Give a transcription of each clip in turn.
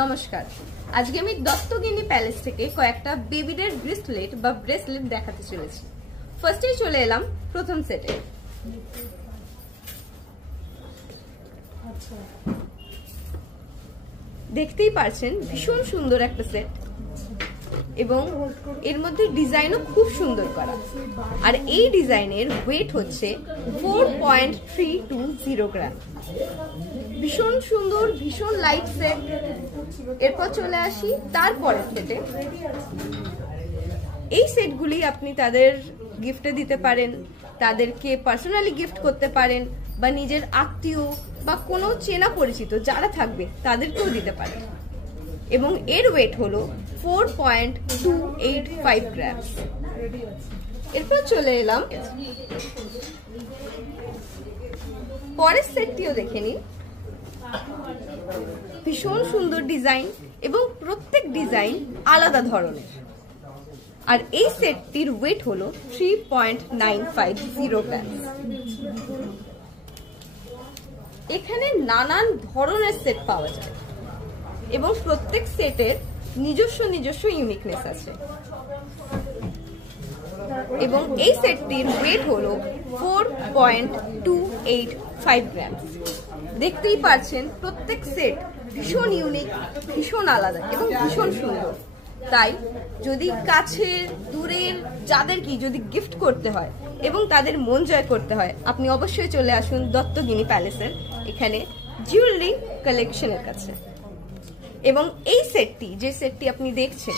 নমস্কার। আজকে আমি দত্তগিনি প্যালেস থেকে কয়েকটা বেবিদের ব্রেসলেট বা ব্রেসলেট দেখাতে চলেছি। ফার্স্টেই চলে এলাম প্রথম সেটে। দেখতেই পারছেন ভীষণ সুন্দর একটা সেট এবং এর মধ্যে ডিজাইনও খুব সুন্দর করা। আর এই ডিজাইনের ওয়েট হচ্ছে 4.320 গ্রাম। ভীষণ সুন্দর, ভীষণ লাইট সেট। এরপর চলে আসি তারপরের সেটে। এই সেটগুলি আপনি তাদের গিফটে দিতে পারেন, তাদেরকে পার্সোনালি গিফট করতে পারেন, বা নিজের আত্মীয় বা কোনো চেনা পরিচিত যারা থাকবে তাদেরকেও দিতে পারেন। এবং এর ওয়েট হলো 4.285 গ্রাম। এরপর চলে এলাম পরের সেটটিও দেখে নিন। ভীষণ সুন্দর ডিজাইন এবং প্রত্যেক ডিজাইন আলাদা ধরনের। আর এই সেটটির ওয়েট হলো 3.950 গ্রাম। এখানে নানান ধরনের সেট পাওয়া যায় এবং প্রত্যেক সেটের নিজস্ব ইউনিকনেস আছে। এবং এই সেটটির ওয়েট হলো 4.285 গ্রাম। দেখতেই পাচ্ছেন প্রত্যেক সেট ভীষণ ইউনিক, ভীষণ আলাদা এবং ভীষণ সুন্দর। তাই যদি কাছের দূরের যাদেরকে যদি গিফট করতে হয় এবং তাদের মন জয় করতে হয়, আপনি অবশ্যই চলে আসুন দত্তগিনি প্যালেসের এখানে জুয়েলারি কালেকশনের কাছে। এবং এই সেটটি, যে সেটটি আপনি দেখছেন,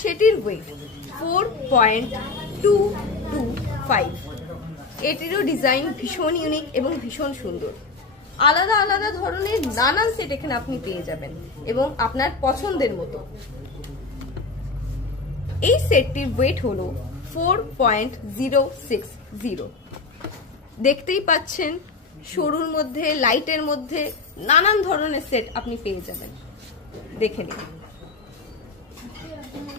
সেটির ওয়েট 4.225। এটিরও ডিজাইন ভীষণ ইউনিক এবং ভীষণ সুন্দর। আলাদা আলাদা ধরনের নানান সেট এখানে আপনি পেয়ে যাবেন এবং আপনার পছন্দের মতো। এই সেটটির ওয়েট হলো 4.060। দেখতেই পাচ্ছেন সরুর মধ্যে, লাইটের মধ্যে নানান ধরনের সেট আপনি পেয়ে যাবেন। দেখে নিন।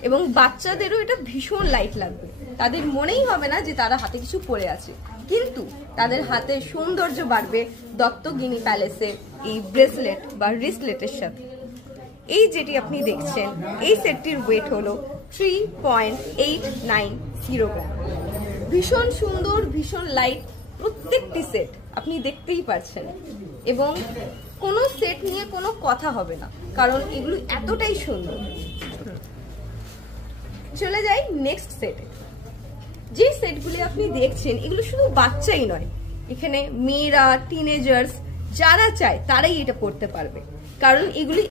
এবং বাচ্চাদেরও এটা ভীষণ লাইট লাগবে। তাদের মনেই হবে না যে তারা হাতে কিছু পরে আছে, কিন্তু তাদের হাতে সৌন্দর্য বাড়বে দত্তগিনি প্যালেসের এই ব্রেসলেট বা রিসলেটের সাথে। এই যেটি আপনি দেখছেন, এই সেটটির ওয়েট হলো 3.890 গ্রাম। ভীষণ সুন্দর, ভীষণ লাইট প্রত্যেকটি সেট আপনি দেখতেই পাচ্ছেন। এবং কোনো সেট নিয়ে কোনো কথা হবে না, কারণ এগুলো এতটাই সুন্দর। চলে যাই নেক্সট সেটে। যে সেটগুলি আপনি দেখছেন, এগুলো শুধু বাচ্চাই নয়, এখানে মেয়েরা, টিনেজার্স যারা চায় তারাই এটা পড়তে পারবে, কারণ এগুলি